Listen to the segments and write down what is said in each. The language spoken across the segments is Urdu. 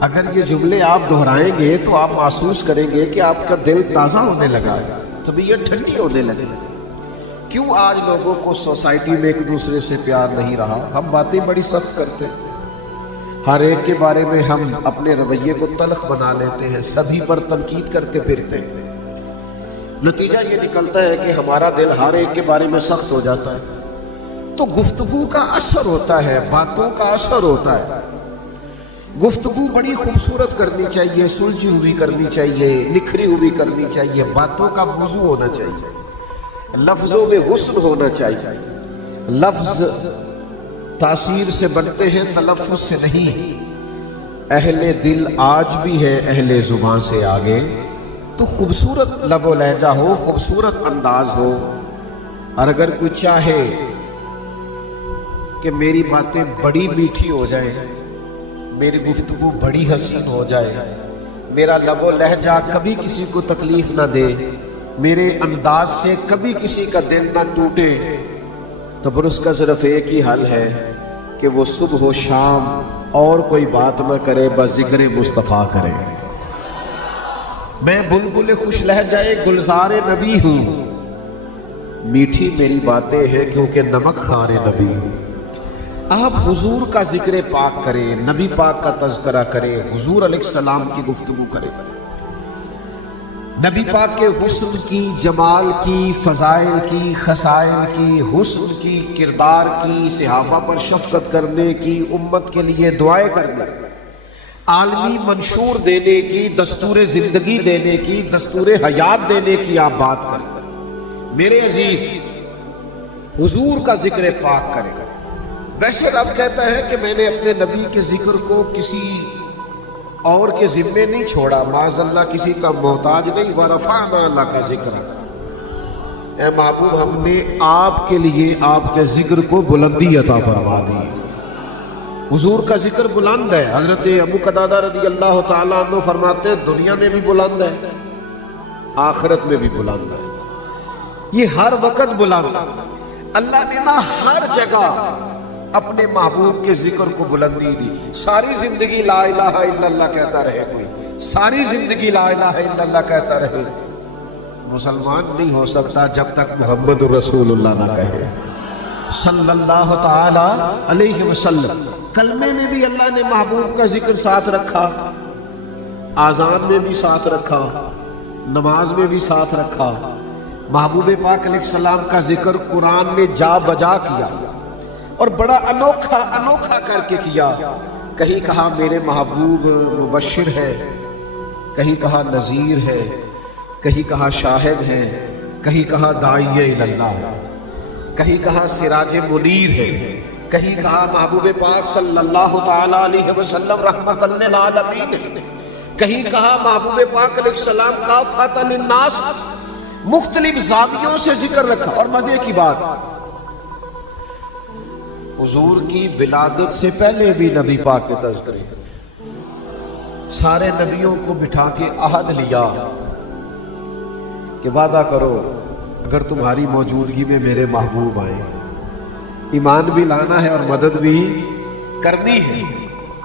اگر یہ جملے آپ دہرائیں گے تو آپ محسوس کریں گے کہ آپ کا دل تازہ ہونے لگا ہے، طبیعت ٹھنڈی ہونے لگی۔ کیوں آج لوگوں کو سوسائٹی میں ایک دوسرے سے پیار نہیں رہا؟ ہم باتیں بڑی سخت کرتے ہیں، ہر ایک کے بارے میں ہم اپنے رویے کو تلخ بنا لیتے ہیں، سبھی پر تنقید کرتے پھرتے ہیں۔ نتیجہ یہ نکلتا ہے کہ ہمارا دل ہر ایک کے بارے میں سخت ہو جاتا ہے۔ تو گفتگو کا اثر ہوتا ہے، باتوں کا اثر ہوتا ہے۔ گفتگو بڑی خوبصورت کرنی چاہیے، سلجھی ہوئی کرنی چاہیے، نکھری ہوئی کرنی چاہیے، باتوں کا وضو ہونا چاہیے، لفظوں میں حسن ہونا چاہیے۔ لفظ تاثیر سے بنتے ہیں، تلفظ سے نہیں۔ اہل دل آج بھی ہے اہل زبان سے آگے۔ تو خوبصورت لب و لہجہ ہو، خوبصورت انداز ہو، اور اگر کوئی چاہے کہ میری باتیں بڑی میٹھی ہو جائیں، میری گفتگو بڑی حسین ہو جائے، میرا لب و لہجہ کبھی کسی کو تکلیف نہ دے، میرے انداز سے کبھی کسی کا دل نہ ٹوٹے، تو پھر اس کا صرف ایک ہی حل ہے کہ وہ صبح و شام اور کوئی بات نہ کرے، بس ذکر مصطفیٰ کرے۔ میں بلبل خوش لہجہ گلزار نبی ہوں، میٹھی میری باتیں ہیں کیونکہ نمک خوار نبی ہوں۔ آپ حضور کا ذکر پاک کریں، نبی پاک کا تذکرہ کریں، حضور علیہ السلام کی گفتگو کریں، نبی پاک کے حسن کی، جمال کی، فضائل کی، خصائل کی، حسن کی، کردار کی، صحابہ پر شفقت کرنے کی، امت کے لیے دعائیں کرنے، عالمی منشور دینے کی، دستور زندگی دینے کی، دستور حیات دینے کی آپ بات کریں۔ میرے عزیز، حضور کا ذکر پاک کریں۔ ویسے رب کہتا ہے کہ میں نے اپنے نبی کے ذکر کو کسی اور کے ذمے نہیں چھوڑا، معاذ اللہ کسی کا محتاج نہیں، ورفعنا لک ذکرک۔ اے محبوب، ہم نے آپ کے لیے آپ کے ذکر کو بلندی عطا فرما دی۔ حضور کا ذکر بلند ہے۔ حضرت ابو قتادہ رضی اللہ تعالیٰ عنہ فرماتے دنیا میں بھی بلند ہے، آخرت میں بھی بلند ہے، یہ ہر وقت بلند ہے۔ اللہ نے نہ ہر جگہ اپنے محبوب کے ذکر کو بلندی دی۔ ساری زندگی لا الہ الا اللہ کہتا رہے کوئی، ساری زندگی لا الہ الا اللہ کہتا رہے، مسلمان نہیں ہو سکتا جب تک محمد رسول اللہ نہ کہے صلی اللہ تعالی علیہ وسلم۔ کلمے میں بھی اللہ نے محبوب کا ذکر ساتھ رکھا، آذان میں بھی ساتھ رکھا، نماز میں بھی ساتھ رکھا۔ محبوب پاک علیہ السلام کا ذکر قرآن نے جا بجا کیا، اور بڑا انوکھا کر کے کیا۔ کہیں کہا میرے محبوب مبشر ہے، کہیں کہا نذیر ہے، کہیں کہا شاہد ہے، کہیں کہا داعی اللہ ہے، کہیں کہا سراج منیر ہے، کہیں کہا محبوب پاک صلی اللہ تعالی علیہ وسلم رحمت للعالمین ہے، کہیں کہا محبوب پاک علیہ السلام کافۃ للناس۔ مختلف زاویوں سے ذکر رکھا۔ اور مزے کی بات، حضور کی ولادت سے پہلے بھی نبی پاک کے تذکرے، سارے نبیوں کو بٹھا کے عہد لیا کہ وعدہ کرو اگر تمہاری موجودگی میں میرے محبوب آئے، ایمان بھی لانا ہے اور مدد بھی کرنی ہے۔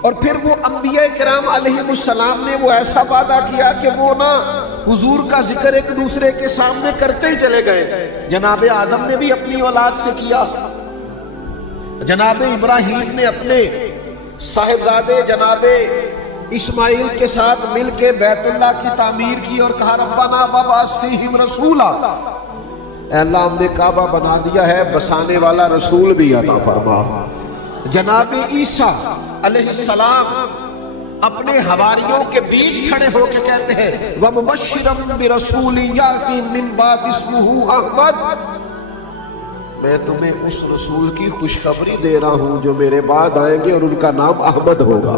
اور پھر وہ انبیاء کرام علیہ السلام نے وہ ایسا وعدہ کیا کہ وہ نا حضور کا ذکر ایک دوسرے کے سامنے کرتے ہی چلے گئے۔ جناب آدم نے بھی اپنی اولاد سے کیا، جناب ابراہیم نے اپنے صاحبزادے جناب اسماعیل کے ساتھ مل کے بیت اللہ کی تعمیر کی اور کہا ربنا وابعث فیہم رسولا، اے اللہ ہم نے کعبہ بنا دیا ہے، بسانے والا رسول بھی عطا فرما۔ جناب عیسیٰ علیہ السلام اپنے حواریوں کے بیچ کھڑے ہو کے کہتے ہیں وَمُبَشِّرًا بِرَسُولٍ يَأْتِي مِن بَعْدِهِ اسْمُهُ احمد، میں تمہیں اس رسول کی خوشخبری دے رہا ہوں جو میرے بعد آئیں گے اور ان کا نام احمد ہوگا۔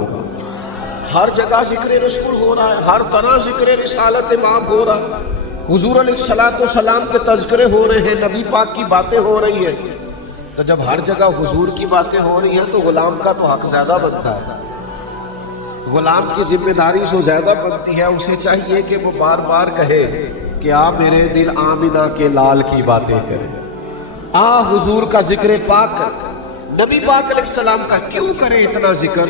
ہر جگہ ذکر رسول ہو رہا ہے، ہر طرح ذکر رسالت امام ہو رہا ہے، حضور علیہ السلام کے تذکرے ہو رہے ہیں، نبی پاک کی باتیں ہو رہی ہیں۔ تو جب ہر جگہ حضور کی باتیں ہو رہی ہیں تو غلام کا تو حق زیادہ بنتا ہے، غلام کی ذمہ داری سے زیادہ بنتی ہے۔ اسے چاہیے کہ وہ بار بار کہے کہ آ میرے دل آمنہ کے لال کی باتیں کرے، آ حضور کا ذکر پاک کر۔ نبی پاک علیہ السلام کا کیوں کرے اتنا ذکر؟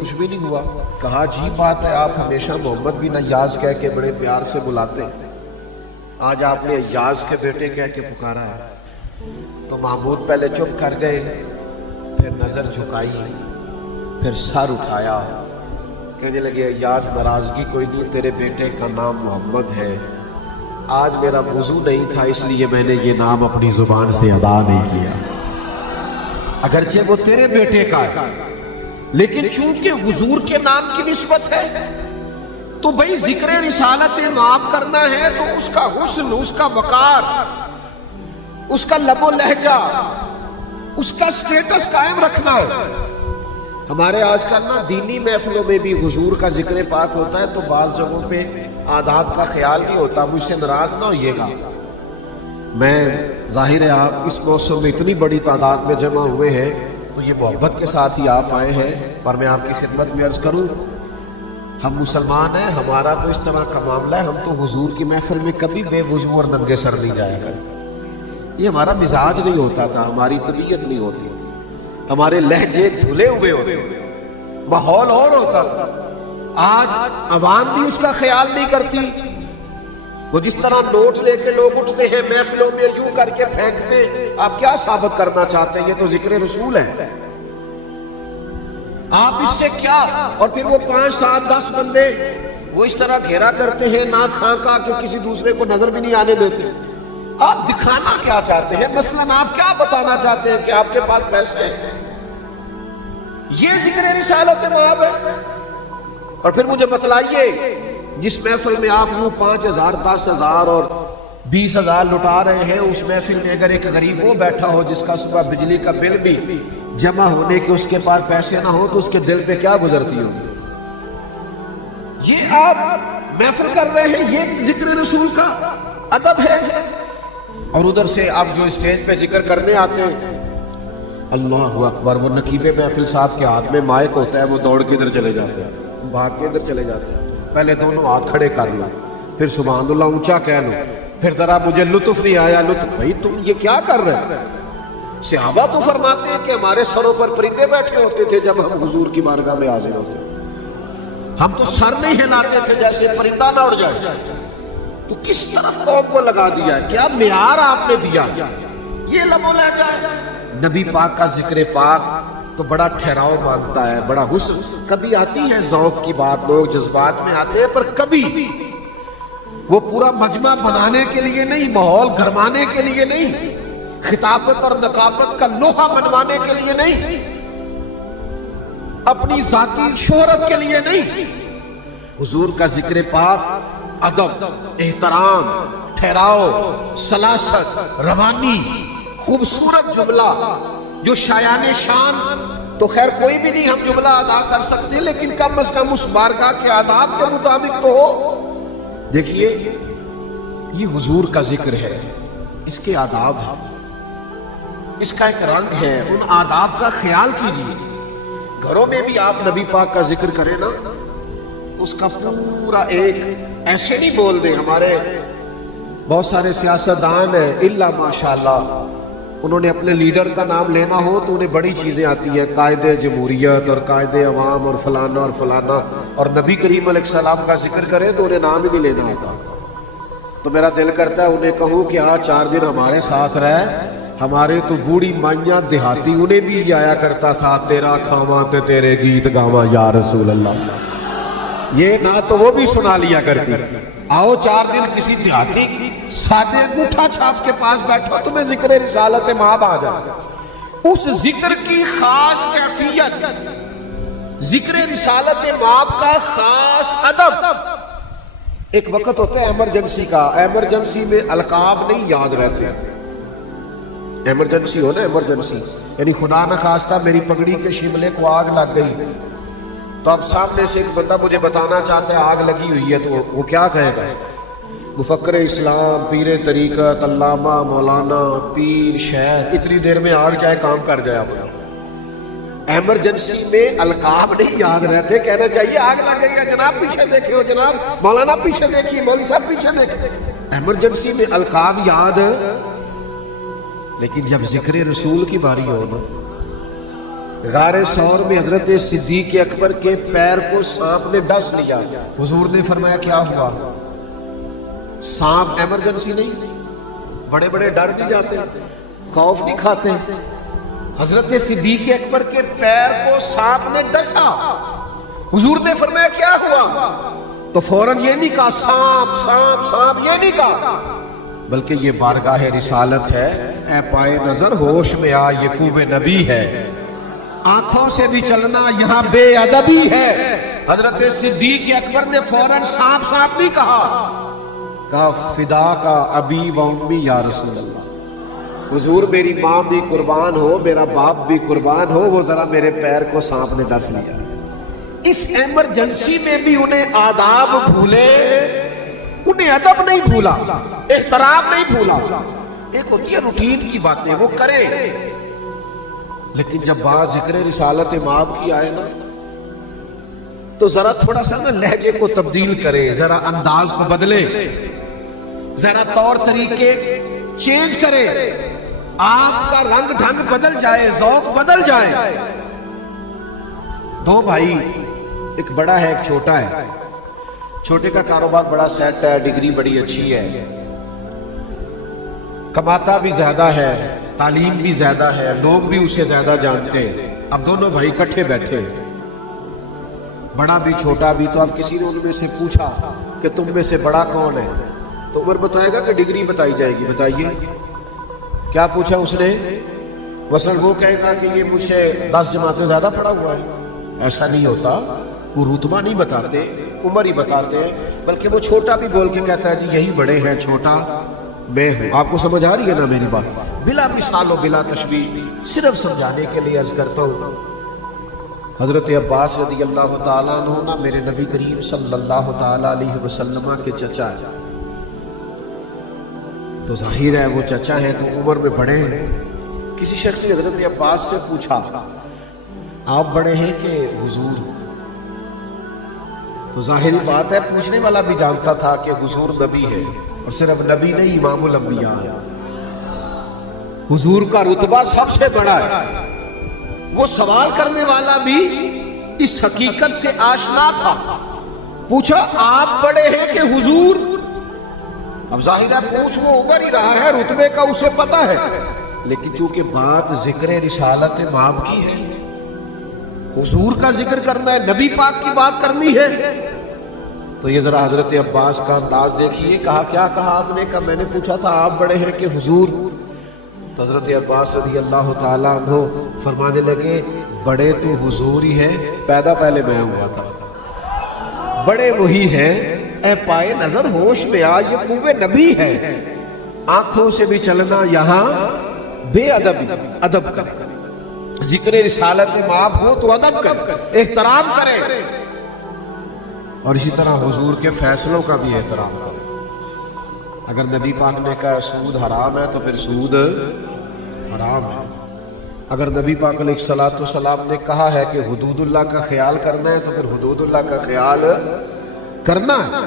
کچھ بھی نہیں ہوا. کہا عجیب بات ہے آپ ہمیشہ محمد بن ایاز کہہ کے بڑے پیار سے بلاتے ہیں, آج آپ نے ایاز کے بیٹے کہہ کے پکارا ہے. تو محمود پہلے چپ کر گئے, پھر نظر جھکائی, پھر سر اٹھایا, کہنے لگے ایاز ناراضگی کوئی نہیں, تیرے بیٹے کا نام محمد ہے. آج میرا وضو نہیں تھا اس لیے میں نے یہ نام اپنی زبان سے ادا نہیں کیا, اگرچہ وہ تیرے بیٹے کا ہے لیکن چونکہ حضور کے نام کی نسبت ہے تو بھئی ذکر رسالت معاف کرنا ہے تو اس کا حسن, اس کا وقار, اس کا لب و لہجہ, اس کا سٹیٹس قائم رکھنا ہے. ہمارے آج کل نا دینی محفلوں میں بھی حضور کا ذکر پاک ہوتا ہے تو بعض جگہوں پہ آداب کا خیال نہیں ہوتا. مجھ سے ناراض نہ ہوئیے گا, میں ظاہر ہے آپ اس موسم میں اتنی بڑی تعداد میں جمع ہوئے ہیں تو یہ محبت کے ساتھ ہی آپ آئے ہیں, پر میں آپ کی خدمت میں عرض کروں ہم مسلمان ہیں, ہمارا تو اس طرح کا معاملہ ہے, ہم تو حضور کی محفل میں کبھی بے وضو اور ننگے سر نہیں جایا کرتے. یہ ہمارا مزاج نہیں ہوتا تھا, ہماری طبیعت نہیں ہوتی, ہمارے لہجے دھلے ہوئے ہوتے, ماحول اور ہوتا تھا. آج عوام بھی اس کا خیال نہیں کرتی. وہ جس طرح نوٹ لے کے لوگ اٹھتے ہیں محفلوں میں یوں کر کے پھینکتے, آپ کیا ثابت کرنا چاہتے ہیں؟ یہ تو ذکر رسول ہے, آپ اس سے کیا؟ اور پھر وہ 5 7 10 بندے وہ اس طرح گھیرا کرتے ہیں نعت خواں کا کہ کسی دوسرے کو نظر بھی نہیں آنے دیتے. آپ دکھانا کیا چاہتے ہیں؟ مثلاً آپ کیا بتانا چاہتے ہیں کہ آپ کے پاس پیسے ہیں؟ یہ ذکر رسالت معاف ہے. اور پھر مجھے بتلائیے جس محفل میں آپ یوں 5,000 10,000 اور 20,000 لٹا رہے ہیں, اس محفل میں اگر ایک غریب وہ بیٹھا ہو جس کا صبح بجلی کا بل بھی جمع ہونے کے اس کے پاس پیسے نہ ہو تو اس کے دل پہ کیا گزرتی ہوگی؟ یہ آپ محفل کر رہے ہیں, یہ ذکر رسول کا ادب ہے. اور ادھر سے آپ جو اسٹیج پہ ذکر کرنے آتے ہیں, اللہ اکبر, وہ نقیب محفل صاحب کے ہاتھ میں مائک ہوتا ہے, وہ دوڑ کے ادھر چلے جاتے ہیں, بھاگ کے ادھر چلے جاتے ہیں. پہلے دونوں ہاتھ کھڑے کر لو, پھر سبحان اللہ اونچا کہہ لو, پھر ذرا مجھے لطف نہیں آیا لطف. بھائی تم یہ کیا کر رہے ہیں؟ صحابہ تو فرماتے ہیں کہ ہمارے سروں پر پرندے بیٹھے ہوتے تھے جب ہم حضور کی بارگاہ میں حاضر ہوتے, ہم تو سر نہیں ہلاتے تھے جیسے پرندہ نہ اڑ جائے. تو کس طرف قوم کو لگا دیا, کیا معیار آپ نے دیا؟ یہ لب و لہجہ ہے. نبی پاک کا ذکر پاک تو بڑا ٹھہراؤ مانگتا ہے, بڑا حسن. کبھی آتی ہے ذوق کی بات, لوگ جذبات میں آتے ہیں, پر کبھی وہ پورا مجمع بنانے کے لیے نہیں, ماحول گرمانے کے لیے نہیں, خطابت اور نقابت کا لوہا بنوانے کے لیے نہیں, اپنی ذاتی شہرت کے لیے نہیں. حضور کا ذکر پاک ادب, احترام, ٹھہراؤ, سلاست, روانی, خوبصورت جملہ جو شایان شان تو خیر کوئی بھی نہیں ہم جملہ ادا کر سکتے, لیکن کم از کم اس بارگاہ کے آداب کے مطابق تو ہو. دیکھیے یہ حضور کا ذکر ہے, اس کے آداب ہیں, اس کا ایک رنگ ہے, ان آداب کا خیال کیجیے. گھروں میں بھی آپ نبی پاک کا ذکر کریں نا, اس کا پورا ایک ایسے نہیں بول دیں. ہمارے بہت سارے سیاستدان ہیں الا ماشاءاللہ, انہوں نے اپنے لیڈر کا نام لینا ہو تو انہیں بڑی چیزیں آتی ہیں, قائد جمہوریت اور قائد عوام اور فلانا اور فلانا, اور نبی کریم علیہ السلام کا ذکر کریں تو انہیں نام ہی نہیں لینا ہوتا. تو میرا دل کرتا ہے انہیں کہوں کہ آج 4 دن ہمارے ساتھ رہے, ہمارے تو بوڑھی مائیاں دیہاتی انہیں بھی آیا کرتا تھا, تیرا کھاواں تے تیرے گیت گاواں یا رسول اللہ. یہ نہ تو وہ بھی سنا لیا کرتی. آؤ 4 دن کسی دیہاتی سادے انگوٹھا چھاپ کے پاس بیٹھو, تمہیں ذکر رسالت مآب آ جائے. اس ذکر کی خاص کیفیت, ذکر رسالت مآب کا خاص ادب. ایک وقت ہوتا ہے ایمرجنسی کا, ایمرجنسی میں القاب نہیں یاد رہتے. ایمرجنسی ہو نا, ایمرجنسی یعنی خدا نہ خواستہ میری پگڑی کے شملے کو آگ لگ گئی, تو اب سامنے سے ایک بندہ مجھے بتانا چاہتا ہے آگ لگی ہوئی ہے, تو وہ کیا کہے گا؟ مفکر اسلام, پیر طریقت, علامہ, مولانا, پیر, شیخ, اتنی دیر میں آگ چاہے کام کر جائے. اپنا ایمرجنسی میں القاب نہیں یاد رہتے, کہنا چاہیے آگ لگ گئی ہے, جناب پیچھے دیکھے ہو, جناب مولانا پیچھے دیکھیے, مولوی صاحب پیچھے دیکھے. ایمرجنسی میں القاب یاد ہے, لیکن جب ذکر رسول کی باری ہو نا, غار ثور میں حضرت صدیق اکبر کے پیر کو سانپ نے ڈس لیا. حضور نے فرمایا کیا ہوا؟ سانپ ایمرجنسی نہیں، بڑے بڑے ڈر نہیں جاتے، خوف نہیں کھاتے. حضرت صدیق اکبر کے پیر کو سانپ نے ڈسا. حضور نے فرمایا کیا ہوا؟ تو فوراً یہ نہیں کہا سانپ سانپ سانپ، یہ نہیں کہا، بلکہ یہ بارگاہ رسالت ہے. اے پائے نظر ہوش میں آ، یہ کوب نبی ہے. آنکھوں سے بھی چلنا یہاں بے ادبی ہے. حضرت صدیق اکبر نے فوراً سانپ سانپ نہیں کہا فدا کا ابی و امی یا رسول اللہ. حضور میری ماں بھی قربان ہو، میرا باپ بھی قربان ہو، وہ ذرا میرے پیر کو سانپ نے ڈس لیا. اس ایمرجنسی میں بھی انہیں آداب بھولے، انہیں ادب نہیں بھولا، احترام نہیں بھولا. ایک ہوتی ہے روٹین کی باتیں وہ کرے، لیکن جب بات ذکر رسالت مآب کی آئے نا تو ذرا تھوڑا سا نا لہجے کو تبدیل کرے، ذرا انداز کو بدلے، ذرا طور طریقے چینج کرے، آپ کا رنگ ڈھنگ بدل جائے، ذوق بدل جائے. دو بھائی، ایک بڑا ہے ایک چھوٹا ہے. چھوٹے کا کاروبار بڑا سیٹ ہے، ڈگری بڑی اچھی ہے، کماتا بھی زیادہ ہے، تعلیم بھی زیادہ ہے، لوگ بھی اسے زیادہ جانتے ہیں. اب دونوں بھائی کٹھے بیٹھے، بڑا بھی چھوٹا بھی. تو اب کسی نے ان میں سے پوچھا کہ تم میں سے بڑا کون ہے؟ تو عمر بتائے گا کہ ڈگری بتائی جائے گی. بتائیے کیا پوچھا اس نے؟ مثلا وہ کہے گا کہ یہ مجھ سے 10 جماعت میں زیادہ پڑھا ہوا ہے. ایسا نہیں ہوتا، وہ رتبہ نہیں بتاتے، عمر ہی بتاتے ہیں. بلکہ وہ چھوٹا بھی بول کے کہتا ہے جی یہی بڑے ہیں، چھوٹا میں ہوں. آپ کو سمجھ آ رہی ہے نا میری بات؟ بلا مثال و بلا تشبیہ، صرف سمجھانے کے لیے عرض کرتا ہوں. حضرت عباس رضی اللہ تعالیٰ عنہ نا میرے نبی کریم صلی اللہ تعالیٰ علیہ وسلم کے چچا ہے. تو ظاہر ہے وہ چچا ہیں تو عمر میں بڑے ہیں. کسی شخص نے حضرت عباس سے پوچھا آپ بڑے ہیں کہ حضور؟ تو ظاہری بات ہے پوچھنے والا بھی جانتا تھا کہ حضور نبی ہے، اور صرف نبی نہیں، امام الانبیاء ہے. حضور کا رتبہ سب سے بڑا ہے. وہ سوال کرنے والا بھی اس حقیقت سے آشنا تھا. پوچھا آپ بڑے ہیں کہ حضور؟ اب ظاہر ہے پوچھ وہ ابھر ہی رہا ہے، رتبے کا اسے پتا ہے، لیکن چونکہ بات ذکر رسالت مآب کی ہے، حضور کا ذکر کرنا ہے، نبی پاک کی بات کرنی ہے، تو یہ ذرا حضرت عباس کا انداز دیکھیے. کہا کیا کہا آپ نے؟ کہا میں نے پوچھا تھا آپ بڑے ہیں کہ حضور؟ تو حضرت عباس رضی اللہ تعالیٰ عنہ فرمانے لگے بڑے تو حضور ہی ہیں، پیدا پہلے میں ہوا تھا، بڑے وہی ہیں. اے پائے نظر ہوش میں آ، یہ کوب نبی ہے. آنکھوں سے بھی چلنا یہاں بے ادب کرے. ذکر رسالت مآب ہو تو ادب کرے، احترام کرے، اور اسی طرح حضور کے فیصلوں کا بھی احترام کرے. اگر نبی پاک نے کہا سود حرام ہے تو پھر سود حرام ہے. اگر نبی پاک علیہ الصلوۃ والسلام نے کہا ہے کہ حدود اللہ کا خیال کرنا ہے تو پھر حدود اللہ کا خیال کرنا ہے.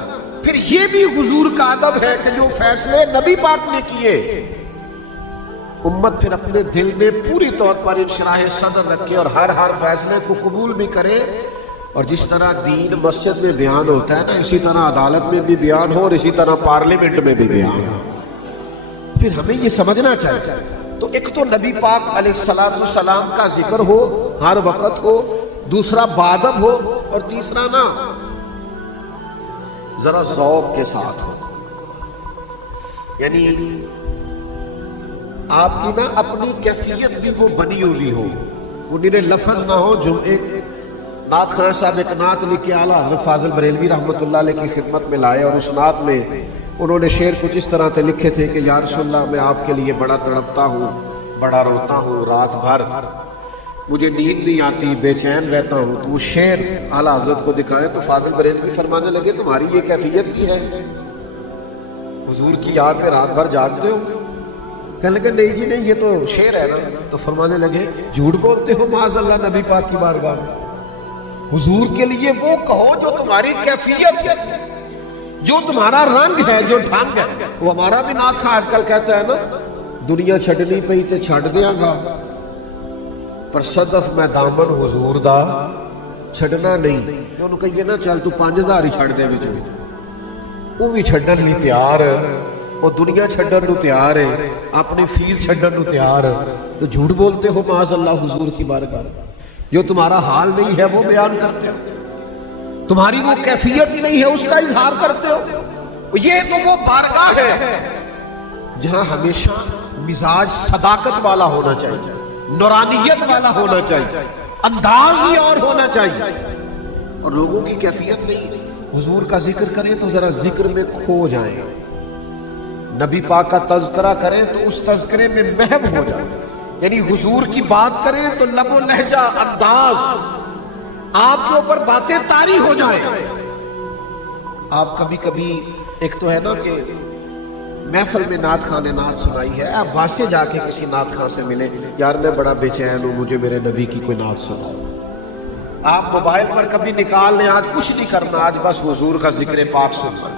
پھر یہ بھی حضور کا ادب ہے کہ جو فیصلے نبی پاک نے کیے، امت پھر اپنے دل میں پوری طور پر انشراح صدر رکھے اور ہر فیصلے کو قبول بھی کرے. اور جس طرح دین مسجد میں بیان ہوتا ہے نا، اسی طرح عدالت میں بھی بیان ہو، اور اسی طرح پارلیمنٹ میں بھی بیان ہو. پھر ہمیں یہ سمجھنا چاہیے. تو ایک تو نبی پاک علیہ الصلوۃ والسلام کا ذکر ہو، ہر وقت ہو، دوسرا بادب ہو، اور تیسرا نا ذرا ذوق کے ساتھ ہو. یعنی آپ کی نا اپنی کیفیت بھی وہ بنی ہوئی ہو، وہ نیرے لفظ نہ ہو. جو ایک نعت خان صاحب ایک نعت لکھ کے اعلیٰ حضرت فاضل بریلوی رحمۃ اللہ علیہ کی خدمت میں لائے، اور اس نعت میں انہوں نے شعر کچھ اس طرح سے لکھے تھے کہ یا رسول اللہ میں آپ کے لیے بڑا تڑپتا ہوں، بڑا روتا ہوں رات بھر، مجھے نیند نہیں آتی، بے چین رہتا ہوں. تو وہ شعر اعلیٰ حضرت کو دکھائے تو فاضل بریلوی فرمانے لگے تمہاری یہ کیفیت کی ہے، حضور کی یاد میں رات بھر جاگتے ہو؟ کہنے لگے نہیں جی نہیں، یہ تو شعر ہے نا. تو فرمانے لگے جھوٹ بولتے ہو معاذ اللہ نبی پاک کی بارگاہ میں. حضور کے لیے وہ کہو جو تمہاری کیفیت ہے، جو تمہارا رنگ ہے، جو ڈھنگ ہے. وہ ہمارا بھی نعت خواہ آج کل کہتا ہے نا، دنیا چھڈنی پئی تے چھڈ دیاں گا، پر صدف میں دامن حضور دا چھڑنا نہیں کہ انہوں کہیے نا چل تو 5000 ہی چھڑ دے وچوں وہ بھی چھڑن لی تیار وہ دنیا چھڑن نو تیار ہے اپنی فیس چھڑن نو تیار ہے تو جھوٹ بولتے ہو معاذ اللہ حضور کی بارگاہ جو تمہارا حال نہیں ہے وہ بیان کرتے ہو تمہاری وہ کیفیت ہی نہیں ہے اس کا اظہار کرتے ہو یہ تو وہ بارگاہ ہے جہاں ہمیشہ مزاج صداقت والا ہونا چاہیے نورانیت والا ہونا چاہیے انداز ہی اور ہونا چاہیے اور لوگوں کی کیفیت نہیں حضور کا ذکر کریں تو ذرا ذکر میں کھو جائیں نبی پاک کا تذکرہ کریں تو اس تذکرے میں محو ہو جائیں یعنی حضور کی بات کریں تو لب و لہجہ انداز آپ کے اوپر باتیں طاری ہو جائیں آپ کبھی کبھی ایک تو ہے نا کہ محفل میں نعت خواہ نے نعت سنائی ہے آپ واسے جا کے کسی نعت خواہ سے ملیں یار میں بڑا بے چین ہوں مجھے میرے نبی کی کوئی نعت سناؤ آپ موبائل پر کبھی نکال لیں آج کچھ نہیں کرنا آج بس حضور کا ذکر پاک سننا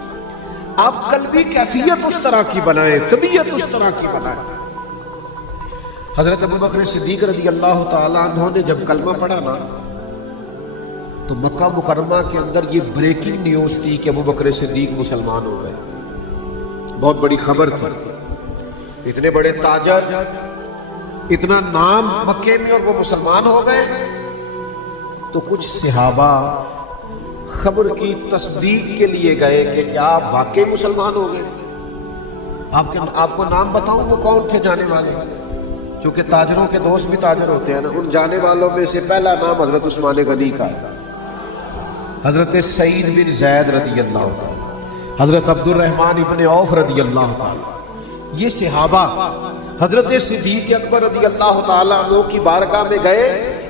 آپ قلبی کیفیت اس طرح کی بنائیں طبیعت اس طرح کی بنائیں حضرت ابوبکر صدیق رضی اللہ تعالیٰ عنہ نے جب کلمہ پڑھا نا تو مکہ مکرمہ کے اندر یہ بریکنگ نیوز تھی کہ ابوبکر صدیق مسلمان ہو گئے بہت بڑی خبر تھی اتنے بڑے تاجر اتنا نام مکے میں اور وہ مسلمان ہو گئے تو کچھ صحابہ خبر کی تصدیق کے لیے گئے کہ کیا آپ واقعی مسلمان ہو گئے آپ کو نام بتاؤں وہ کون تھے جانے والے چونکہ تاجروں کے دوست بھی تاجر ہوتے ہیں نا ان جانے والوں میں سے پہلا نام حضرت عثمان غنی کا حضرت سعید بن زید رضی اللہ تعالی حضرت عبد الرحمن ابن عوف رضی اللہ تعالی یہ صحابہ حضرت صدیق اکبر رضی اللہ تعالی عنہ کی بارگاہ میں گئے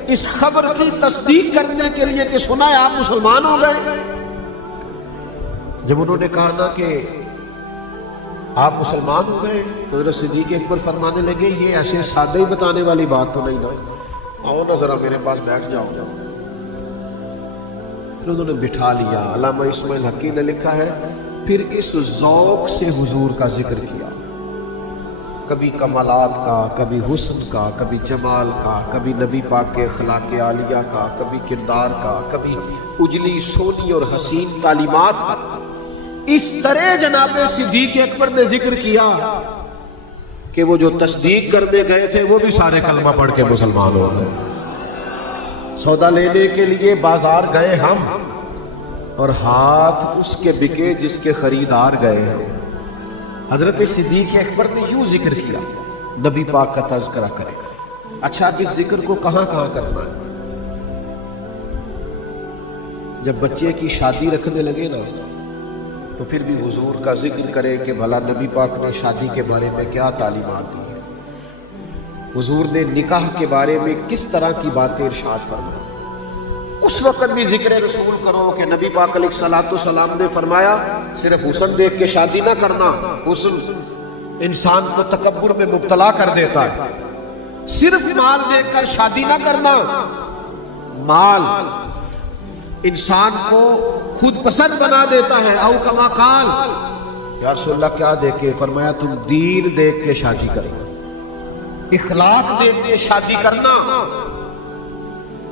اس خبر کی تصدیق کرنے کے لیے کہ سنا ہے آپ مسلمان ہو گئے جب انہوں نے کہا نا کہ آپ مسلمان ہو گئے تو حضرت صدیق اکبر فرمانے لگے یہ ایسے سادہ ہی بتانے والی بات تو نہیں نا آؤ نا ذرا میرے پاس بیٹھ جاؤ پھر انہوں نے بٹھا لیا علامہ اسماعیل حقی نے لکھا ہے پھر اس ذوق سے حضور کا ذکر کیا کبھی کمالات کا کبھی حسن کا کبھی جمال کا کبھی نبی پاک کے اخلاق عالیہ کا کبھی کردار کا کبھی اجلی سونی اور حسین تعلیمات کا اس طرح جناب صدیق اکبر نے ذکر کیا کہ وہ جو تصدیق کرنے گئے تھے وہ بھی سارے کلمہ پڑھ کے مسلمان ہو گئے سودا لینے کے لیے بازار گئے ہم اور ہاتھ اس کے بکے جس کے خریدار گئے ہیں حضرت صدیق اکبر نے یوں ذکر کیا نبی پاک کا تذکرہ کرے اچھا اس ذکر کو کہاں کہاں کرنا ہے جب بچے کی شادی رکھنے لگے نا تو پھر بھی حضور کا ذکر کرے کہ بھلا نبی پاک نے شادی کے بارے میں کیا تعلیمات دی ہے حضور نے نکاح کے بارے میں کس طرح کی باتیں ارشاد فرمائی اس وقت بھی ذکر رسول کرو کہ نبی پاک علیہ الصلوۃ والسلام نے فرمایا صرف حسن دیکھ کے شادی نہ کرنا حسن انسان کو تکبر میں مبتلا کر دیتا ہے صرف مال دیکھ کر شادی نہ کرنا مال انسان کو خود پسند بنا دیتا ہے او کما قال یا رسول اللہ کیا دیکھے فرمایا تم دین دیکھ کے شادی کرنا اخلاق دیکھ کے شادی کرنا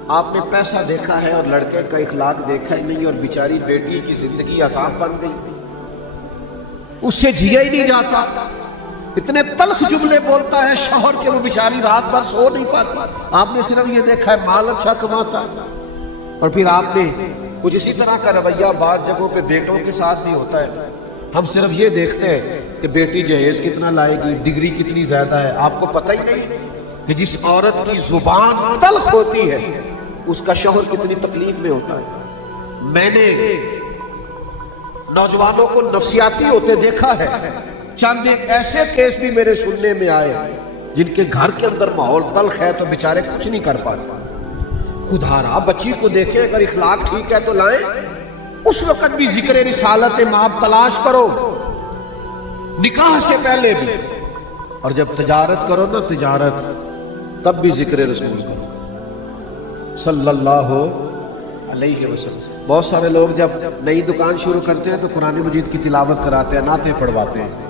آپ نے پیسہ دیکھا ہے اور لڑکے کا اخلاق دیکھا ہی نہیں اور بیچاری بیٹی کی زندگی آسان بن گئی اس سے جیا ہی نہیں جاتا اتنے تلخ جملے بولتا ہے شوہر کے وہ بیچاری رات بھر سو نہیں پاتا آپ نے صرف یہ دیکھا ہے مال اچھا کماتا ہے اور پھر آپ نے کچھ اسی طرح کا رویہ بعض جگہوں پہ بیٹوں کے ساتھ بھی ہوتا ہے ہم صرف یہ دیکھتے ہیں کہ بیٹی جہیز کتنا لائے گی ڈگری کتنی زیادہ ہے آپ کو پتہ ہی نہیں کہ جس عورت کی زبان تلخ ہوتی ہے اس کا شوہر کتنی تکلیف میں ہوتا ہے میں نے نوجوانوں کو نفسیاتی ہوتے دیکھا ہے چند ایک ایسے کیس بھی میرے سننے میں آئے جن کے گھر کے اندر ماحول تلخ ہے تو بیچارے کچھ نہیں کر پاتے خدا را بچی کو دیکھیں اگر اخلاق ٹھیک ہے تو لائیں اس وقت بھی ذکر رسالت ماب تلاش کرو نکاح سے پہلے بھی اور جب تجارت کرو نا تجارت تب بھی ذکر رسول کرو صلی اللہ علیہ وسلم بہت سارے لوگ جب نئی دکان شروع کرتے ہیں تو قرآن مجید کی تلاوت کراتے ہیں نعتیں پڑھواتے ہیں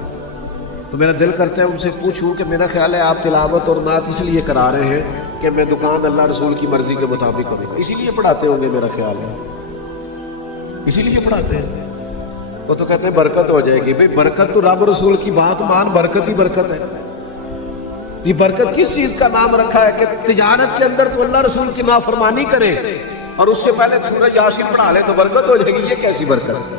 تو میرا دل کرتا ہے ان سے پوچھوں کہ میرا خیال ہے آپ تلاوت اور نعت اس لیے کرا رہے ہیں کہ میں دکان اللہ رسول کی مرضی کے مطابق کروں. اسی لیے پڑھاتے ہوں گے میرا خیال ہے, اسی لیے پڑھاتے ہیں. وہ تو کہتے ہیں برکت ہو جائے گی. بھئی برکت تو رب رسول کی بات مان, برکت ہی برکت ہے. یہ برکت کس چیز کا نام رکھا ہے کہ تجارت کے اندر تو اللہ رسول کی نافرمانی کرے اور اس سے پہلے سورہ یاسین پڑھا لے تو برکت ہو جائے گی. یہ کیسی برکت ہے؟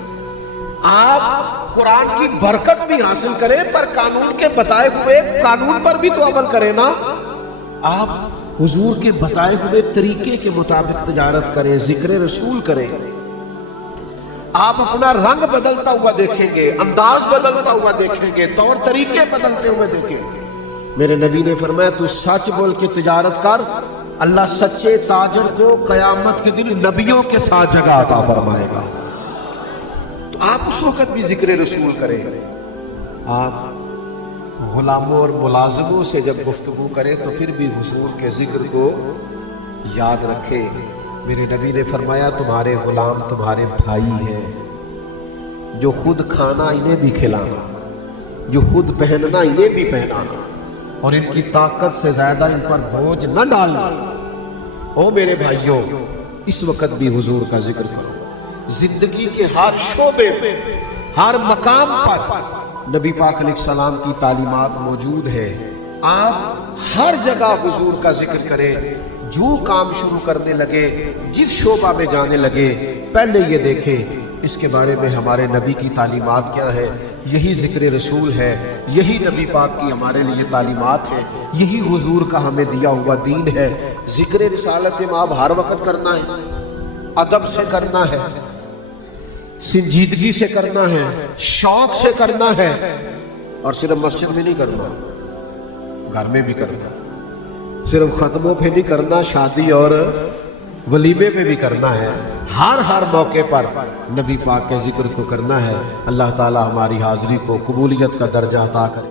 آپ قرآن کی برکت بھی حاصل کریں پر قانون کے بتائے ہوئے قانون پر بھی تو عمل کریں نا. آپ حضور کے بتائے ہوئے طریقے کے مطابق تجارت کریں, ذکر رسول کریں. آپ اپنا رنگ بدلتا ہوا دیکھیں گے, انداز بدلتا ہوا دیکھیں گے, طور طریقے بدلتے ہوئے دیکھیں گے. میرے نبی نے فرمایا تو سچ بول کے تجارت کر, اللہ سچے تاجر کو قیامت کے دن نبیوں کے ساتھ جگہ عطا فرمائے گا. تو آپ اس وقت بھی ذکر رسول کریں. آپ غلاموں اور ملازموں سے جب گفتگو کریں تو پھر بھی حضور کے ذکر کو یاد رکھیں. میرے نبی نے فرمایا تمہارے غلام تمہارے بھائی ہیں, جو خود کھانا انہیں بھی کھلانا, جو خود پہننا انہیں بھی پہنانا, اور ان کی طاقت سے زیادہ ان پر بوجھ نہ ڈالنا. او میرے بھائیوں, اس وقت بھی حضور کا ذکر کرو. زندگی کے ہر شعبے پہ, ہر مقام پر نبی پاک علیہ السلام کی تعلیمات موجود ہے. آپ ہر جگہ حضور کا ذکر کریں. جو کام شروع کرنے لگے, جس شعبہ میں جانے لگے, پہلے یہ دیکھیں اس کے بارے میں ہمارے نبی کی تعلیمات کیا ہے. یہی ذکر رسول ہے, یہی نبی پاک کی ہمارے لیے تعلیمات ہے, یہی حضور کا ہمیں دیا ہوا دین ہے. ذکر رسالت مآب ہر وقت کرنا ہے, ادب سے کرنا ہے, سنجیدگی سے کرنا ہے, شوق سے کرنا ہے. اور صرف مسجد میں نہیں کرنا, گھر میں بھی کرنا. صرف ختموں پہ نہیں کرنا, شادی اور ولیمے پہ بھی کرنا ہے. ہر موقع پر نبی پاک کے ذکر کو کرنا ہے. اللہ تعالی ہماری حاضری کو قبولیت کا درجہ عطا کرے.